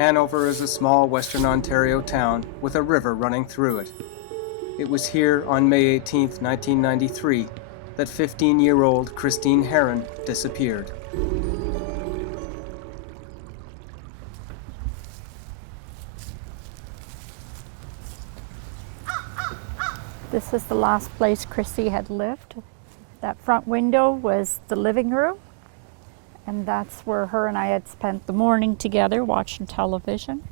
Hanover is a small Western Ontario town with a river running through it. It was here on May 18, 1993, that 15-year-old Christine Harron disappeared. This is the last place Chrissy had lived. That front window was the living room, and that's where her and I had spent the morning together watching television,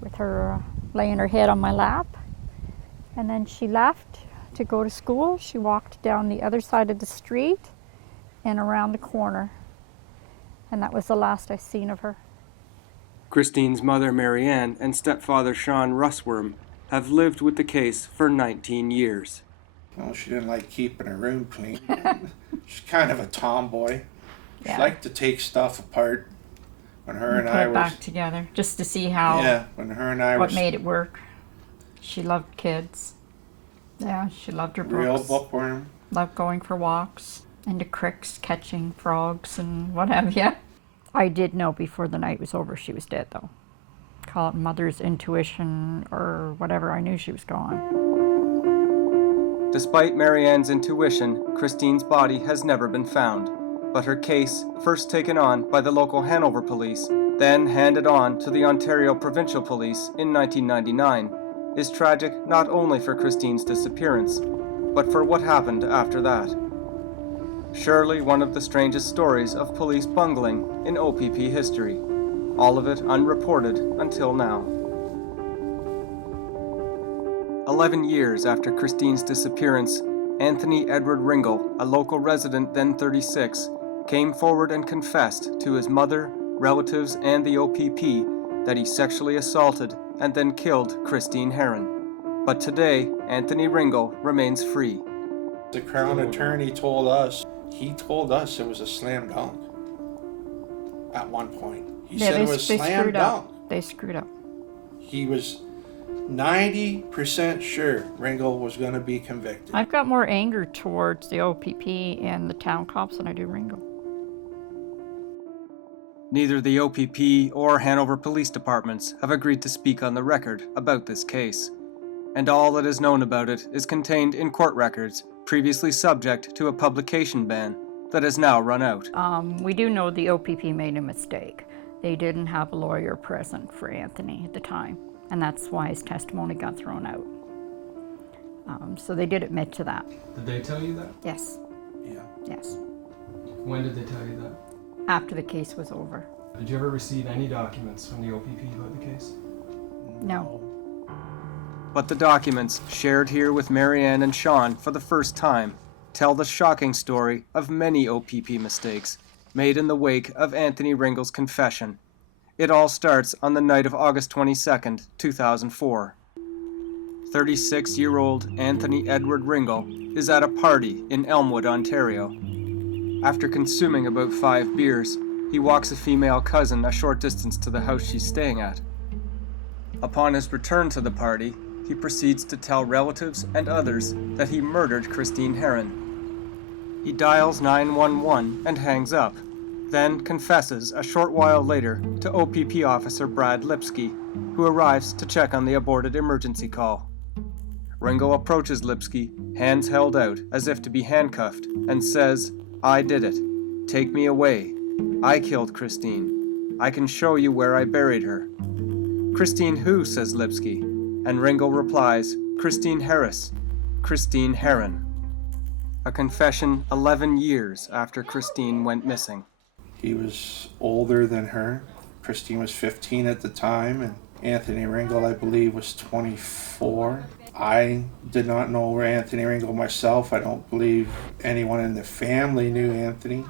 with her laying her head on my lap. And then she left to go to school. She walked down the other side of the street and around the corner, and that was the last I seen of her. Christine's mother, Marianne, and stepfather, Sean Russworm, have lived with the case for 19 years. Well, she didn't like keeping her room clean. She's kind of a tomboy. She Yeah. liked to take stuff apart. When her and Put I it was back together just to see how when her and I what was made it work. She loved kids. Yeah, she loved her real books. bookworm. Loved going for walks into creeks, catching frogs and what have you. I did know before the night was over she was dead, though. Call it mother's intuition or whatever, I knew she was gone. Despite Marianne's intuition, Christine's body has never been found, but her case, first taken on by the local Hanover police, then handed on to the Ontario Provincial Police in 1999, is tragic not only for Christine's disappearance, but for what happened after that. Surely one of the strangest stories of police bungling in OPP history, all of it unreported until now. 11 years after Christine's disappearance, Anthony Edward Ringel, a local resident then 36, came forward and confessed to his mother, relatives, and the OPP that he sexually assaulted and then killed Christine Harron. But today, Anthony Ringel remains free. The Crown Attorney told us it was a slam dunk at one point. He said it was slam dunk. They screwed up. He was 90% sure Ringel was going to be convicted. I've got more anger towards the OPP and the town cops than I do Ringel. Neither the OPP or Hanover Police Departments have agreed to speak on the record about this case, and all that is known about it is contained in court records previously subject to a publication ban that has now run out. We do know the OPP made a mistake. They didn't have a lawyer present for Anthony at the time, and that's why his testimony got thrown out. So they did admit to that. Did they tell you that? Yes. Yeah. Yes. When did they tell you that? After the case was over. Did you ever receive any documents from the OPP about the case? No. But the documents, shared here with Marianne and Sean for the first time, tell the shocking story of many OPP mistakes made in the wake of Anthony Ringel's confession. It all starts on the night of August 22nd, 2004. 36-year-old Anthony Edward Ringel is at a party in Elmwood, Ontario. After consuming about 5 beers, he walks a female cousin a short distance to the house she's staying at. Upon his return to the party, he proceeds to tell relatives and others that he murdered Christine Harron. He dials 911 and hangs up, then confesses a short while later to OPP officer Brad Lipsky, who arrives to check on the aborted emergency call. Ringel approaches Lipsky, hands held out as if to be handcuffed, and says, "I did it. Take me away. I killed Christine. I can show you where I buried her." "Christine who?" says Lipsky, and Ringel replies, "Christine Harris. Christine Harron." A confession 11 years after Christine went missing. He was older than her. Christine was 15 at the time, and Anthony Ringel, I believe, was 24. I did not know Anthony Ringel myself. I don't believe anyone in the family knew Anthony.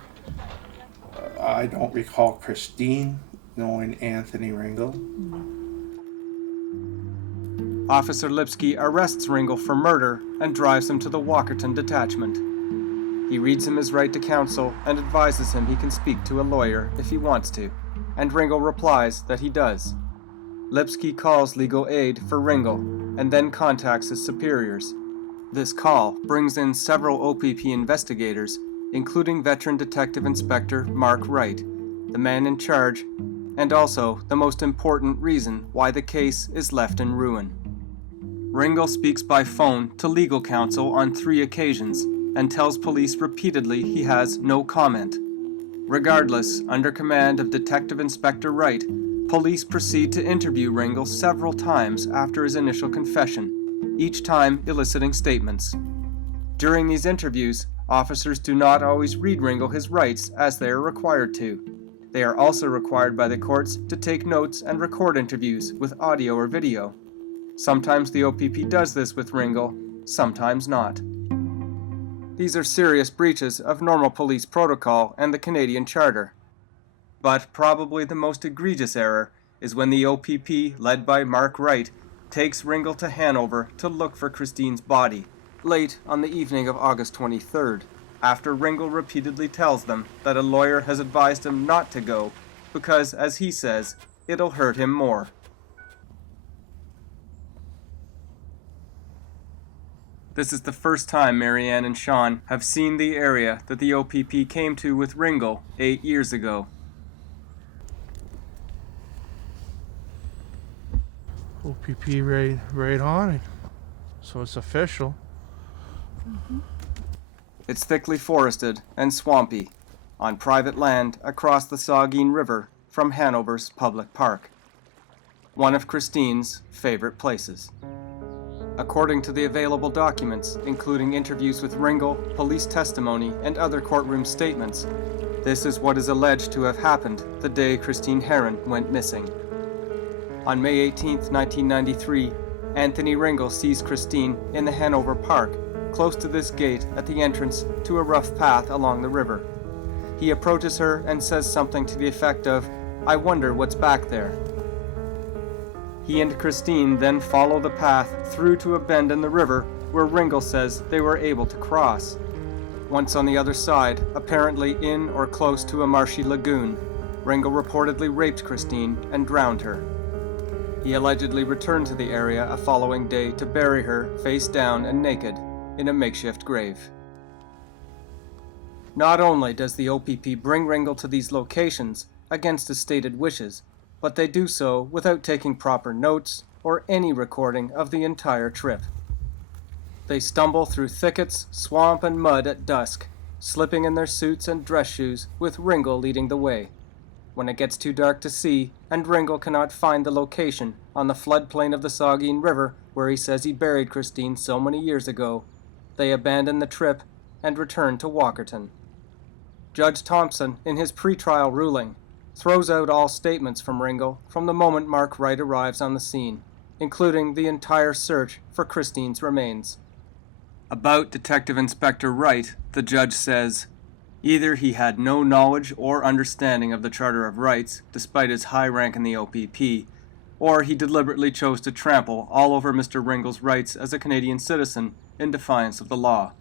I don't recall Christine knowing Anthony Ringel. Officer Lipsky arrests Ringel for murder and drives him to the Walkerton detachment. He reads him his right to counsel and advises him he can speak to a lawyer if he wants to, and Ringel replies that he does. Lipsky calls legal aid for Ringel and then contacts his superiors. This call brings in several OPP investigators, including veteran Detective Inspector Mark Wright, the man in charge, and also the most important reason why the case is left in ruin. Ringel speaks by phone to legal counsel on 3 occasions and tells police repeatedly he has no comment. Regardless, under command of Detective Inspector Wright, police proceed to interview Ringel several times after his initial confession, each time eliciting statements. During these interviews, officers do not always read Ringel his rights as they are required to. They are also required by the courts to take notes and record interviews with audio or video. Sometimes the OPP does this with Ringel, sometimes not. These are serious breaches of normal police protocol and the Canadian Charter. But probably the most egregious error is when the OPP, led by Mark Wright, takes Ringel to Hanover to look for Christine's body, late on the evening of August 23rd, after Ringel repeatedly tells them that a lawyer has advised him not to go because, as he says, it'll hurt him more. This is the first time Marianne and Sean have seen the area that the OPP came to with Ringel 8 years ago. OPP right on it. So it's official. It's thickly forested and swampy, on private land across the Saugeen River from Hanover's public park. One of Christine's favorite places. According to the available documents, including interviews with Ringel, police testimony, and other courtroom statements, this is what is alleged to have happened the day Christine Harron went missing. On May 18, 1993, Anthony Ringel sees Christine in the Hanover Park, close to this gate at the entrance to a rough path along the river. He approaches her and says something to the effect of, "I wonder what's back there." He and Christine then follow the path through to a bend in the river where Ringel says they were able to cross. Once on the other side, apparently in or close to a marshy lagoon, Ringel reportedly raped Christine and drowned her. He allegedly returned to the area a following day to bury her face down and naked in a makeshift grave. Not only does the OPP bring Ringel to these locations against his stated wishes, but they do so without taking proper notes or any recording of the entire trip. They stumble through thickets, swamp, and mud at dusk, slipping in their suits and dress shoes with Ringel leading the way. When it gets too dark to see, and Ringel cannot find the location on the floodplain of the Saugeen River where he says he buried Christine so many years ago, they abandon the trip and return to Walkerton. Judge Thompson, in his pretrial ruling, throws out all statements from Ringel from the moment Mark Wright arrives on the scene, including the entire search for Christine's remains. About Detective Inspector Wright, the judge says, either he had no knowledge or understanding of the Charter of Rights, despite his high rank in the OPP, or he deliberately chose to trample all over Mr. Ringel's rights as a Canadian citizen in defiance of the law.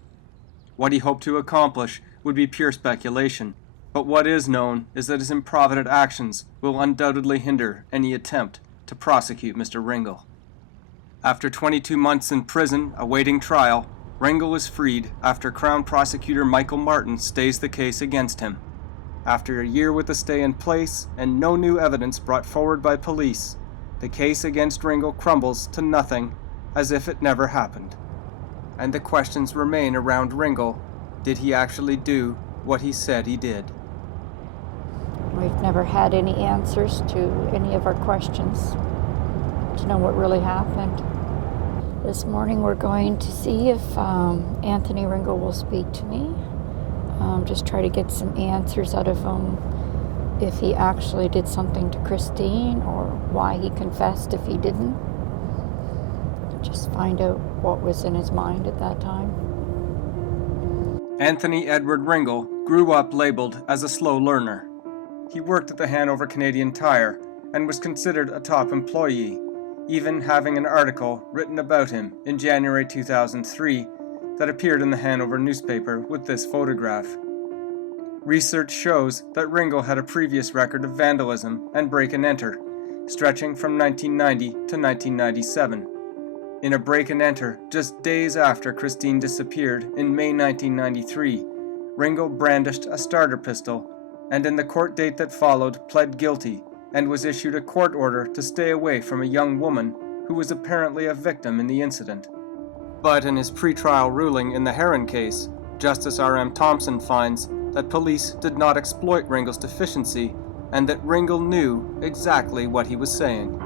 What he hoped to accomplish would be pure speculation, but what is known is that his improvident actions will undoubtedly hinder any attempt to prosecute Mr. Ringel. After 22 months in prison awaiting trial, Ringel is freed after Crown Prosecutor Michael Martin stays the case against him. After a year with the stay in place and no new evidence brought forward by police, the case against Ringel crumbles to nothing, as if it never happened. And the questions remain around Ringel. Did he actually do what he said he did? We've never had any answers to any of our questions to know what really happened. This morning we're going to see if Anthony Ringel will speak to me. Just try to get some answers out of him, if he actually did something to Christine or why he confessed if he didn't. Just find out what was in his mind at that time. Anthony Edward Ringel grew up labeled as a slow learner. He worked at the Hanover Canadian Tire and was considered a top employee, even having an article written about him in January 2003 that appeared in the Hanover newspaper with this photograph. Research shows that Ringel had a previous record of vandalism and break-and-enter, stretching from 1990 to 1997. In a break-and-enter just days after Christine disappeared in May 1993, Ringel brandished a starter pistol and in the court date that followed pled guilty and was issued a court order to stay away from a young woman who was apparently a victim in the incident. But in his pretrial ruling in the Harron case, Justice R.M. Thompson finds that police did not exploit Ringel's deficiency and that Ringel knew exactly what he was saying.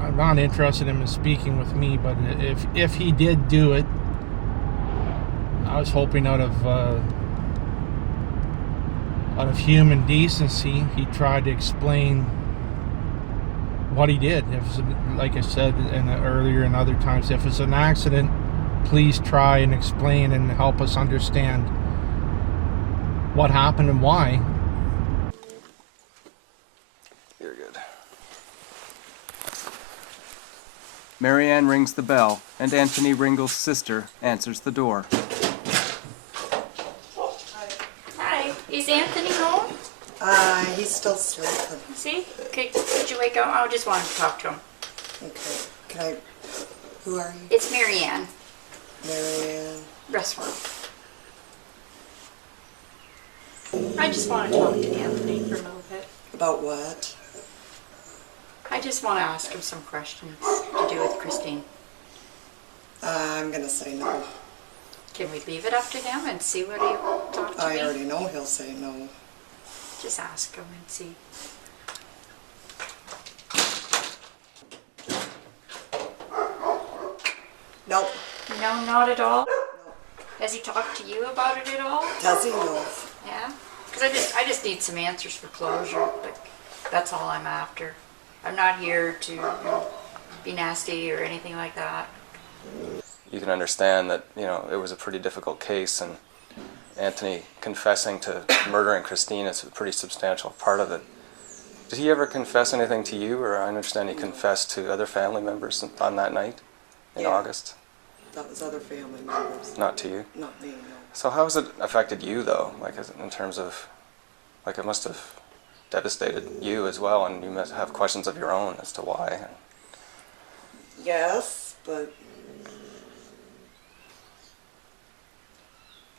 I'm not interested in him speaking with me, but if he did do it, I was hoping out of human decency, he tried to explain what he did. If it's, like I said earlier and other times, if it's an accident, please try and explain and help us understand what happened and why. You're good. Marianne rings the bell, and Anthony Ringel's sister answers the door. Hi, is Anthony home? He's still sleeping. See? Could you wake up? I just wanted to talk to him. Okay. Who are you? It's Marianne. Marianne. Restaurant. I just want to talk to Anthony for a little bit. About what? I just want to ask him some questions to do with Christine. I'm gonna say no. Can we leave it up to him and see what he'll talk to me? I already know he'll say no. Just ask him and see. Nope. No, not at all? Has he talked to you about it at all? Does he know? Yeah? Because I just need some answers for closure. Like, that's all I'm after. I'm not here to be nasty or anything like that. You can understand that, it was a pretty difficult case, and Anthony confessing to murdering Christine is a pretty substantial part of it. Did he ever confess anything to you, or I understand he confessed to other family members on that night in August? That was other family members. Not to you? Not me, no. So how has it affected you, though? Like, in terms of, it must have devastated you as well, and you must have questions of your own as to why. Yes, but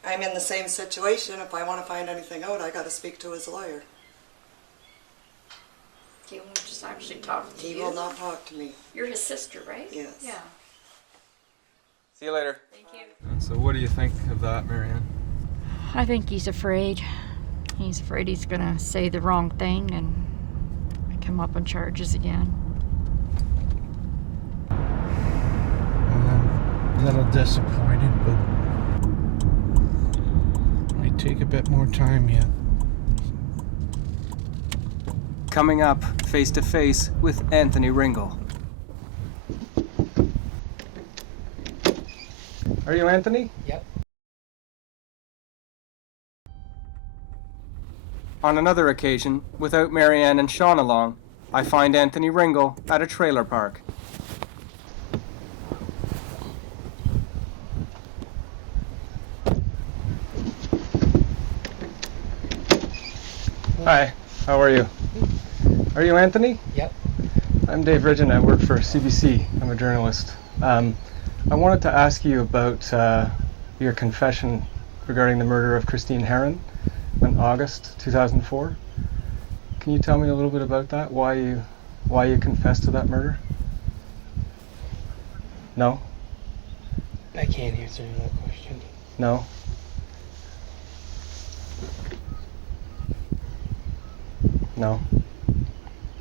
I'm in the same situation. If I want to find anything out, I got to speak to his lawyer. He won't just actually talk to you? He will not talk to me. You're his sister, right? Yes. Yeah. See you later. Thank you. So what do you think of that, Marianne? I think he's afraid. He's afraid he's going to say the wrong thing and come up on charges again. I'm a little disappointed, but might take a bit more time yet. Coming up, face to face with Anthony Ringel. Are you Anthony? Yep. On another occasion, without Marianne and Sean along, I find Anthony Ringel at a trailer park. Hi, how are you? Are you Anthony? Yep. I'm Dave Ridgen. I work for CBC. I'm a journalist. I wanted to ask you about your confession regarding the murder of Christine Harron in August 2004. Can you tell me a little bit about that? Why you confessed to that murder? No? I can't answer that question. No? No?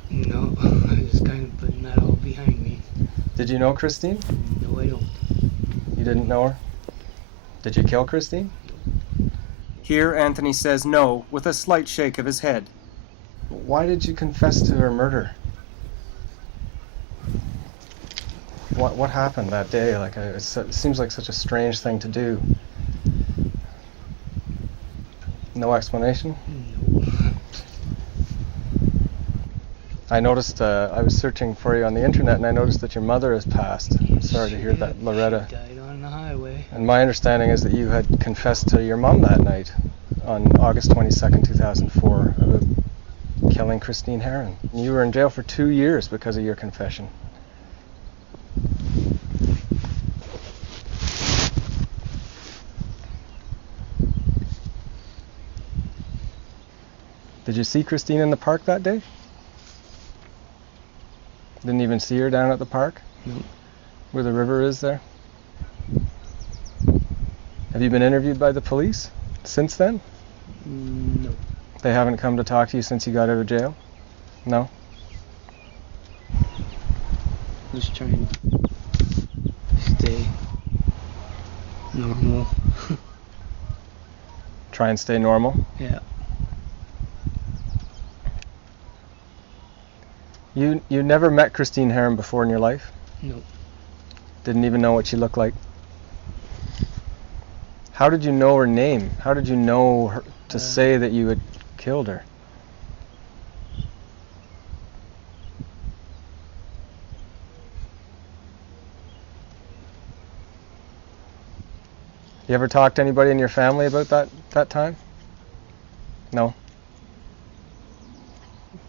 No, I was kind of putting that all behind me. Did you know Christine? No, I don't. You didn't know her? Did you kill Christine? Here, Anthony says no, with a slight shake of his head. Why did you confess to her murder? What happened that day? It seems like such a strange thing to do. No explanation? No. I noticed, I was searching for you on the internet, and I noticed that your mother has passed. I'm sorry to hear that, Loretta. She died on the highway. And my understanding is that you had confessed to your mom that night, on August 22nd, 2004, about killing Christine Harron. You were in jail for 2 years because of your confession. Did you see Christine in the park that day? Didn't even see her down at the park? No. Where the river is there? Have you been interviewed by the police since then? No. They haven't come to talk to you since you got out of jail? No? Just trying to stay normal. Try and stay normal? Yeah. You never met Christine Harron before in your life? No. Didn't even know what she looked like? How did you know her name? How did you know her to say that you had killed her? You ever talked to anybody in your family about that time? No?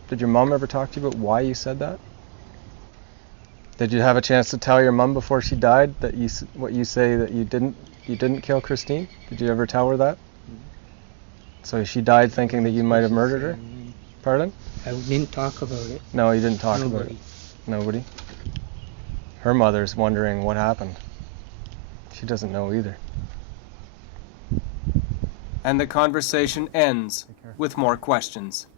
Did your mom ever talk to you about why you said that? Did you have a chance to tell your mom before she died that what you say that you didn't kill Christine? Did you ever tell her that? So she died thinking that you might have murdered her? Pardon? I didn't talk about it. No, you didn't talk about it. Nobody? Her mother's wondering what happened. She doesn't know either. And the conversation ends with more questions.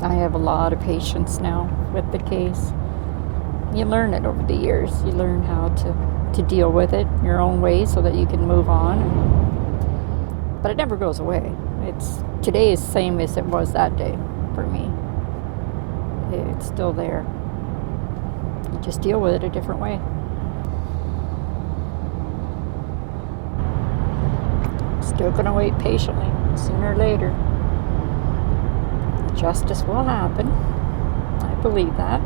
I have a lot of patience now with the case. You learn it over the years. You learn how to deal with it your own way so that you can move on. But it never goes away. Today is the same as it was that day for me. It's still there. You just deal with it a different way. Still gonna wait patiently. Sooner or later, justice will happen. I believe that.